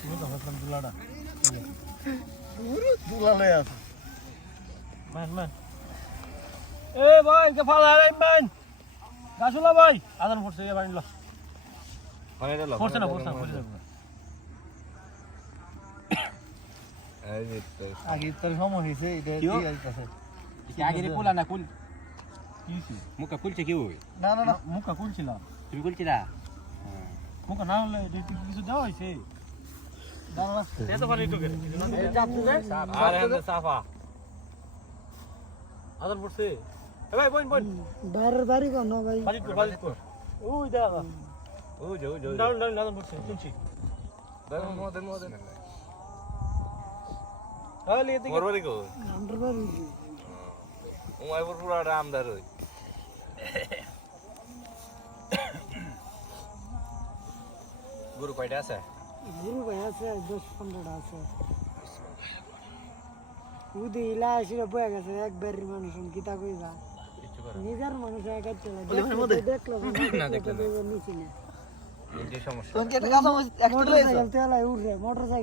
তুমি তো হতম দুলাটা পুরো দুলালে আছে মান এ ভাই কে ফালা রে মান গাছুলা ভাই আদান পড়ছে এ বাড়ি ল মানে রে ল পড়ছে না এই যে তো আগে তোর সময় হইছে এটা কি আইতাছে কি আগে রে পোলা না কুল কি মুখা কুলছে কি ওই না মুখা কুলছিল তুমি কুলছিলা মুখা না হলে কিছু দেওয়া হইছে দাঁড়া এ তো পারি তো করে এই চাপু রে আর এন্ড সাফা আদান পড়ছে এ ভাই বোন বাড়ি কোন না ভাই বাড়ি কর ওই দেখা ও যাও ডাউন আদান পড়ছে শুনছি দাও মোদে তাহলে এদিকে মোরবারি কো আন্ডার বাড়ি ও আইবর পুরা রামদার হই গুরু কয়টা আছে গুরু ভাই আছে 10-15টা আছে উদি ইলা আসলে বয়ে গেছে একবার মানুষ কিতা কইবা নিজের মানুষ একা চলে দেখলো না দেখলো নিচে না এই যে সমস্যা মোটরসাইকেল তেলাই উঠে মোটরসাইকেল